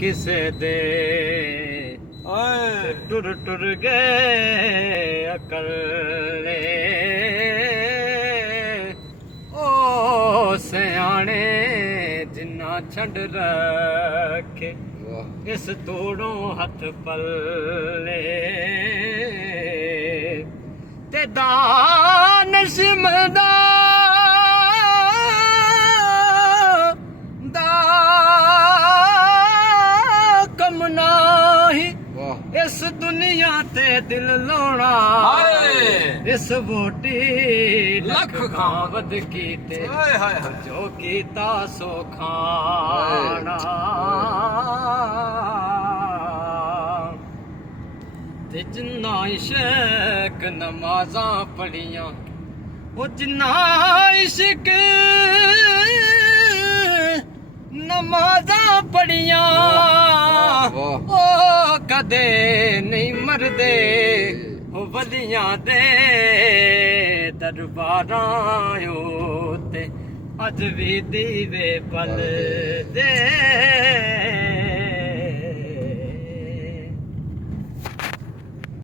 ਕਿਸੇ ਦੇ ਟੁਰ ਟੁਰ ਗਏ ਅਕਲੇ ਓ ਸਿਆਣੇ ਜਿੰਨਾ ਛੱਡ ਰੱਖੇ ਇਸ ਤੋੜੋਂ ਹੱਥ ਪੱਲੇ ਤੇ ਦਾਨਿਸ਼ ਮਿਲਦਾ इस दुनिया ते दिल लोना इस वोटी लख खां वध कीते जो कीता सो खाना ते जिन्ना इश्क नमाज़ां पढ़ियां वो जिन्ना इश्क नमाज़ां पढ़ियां ओ कदे नहीं मरदे ओ वलियां दे दरबारां ते अज भी दीवे पल दे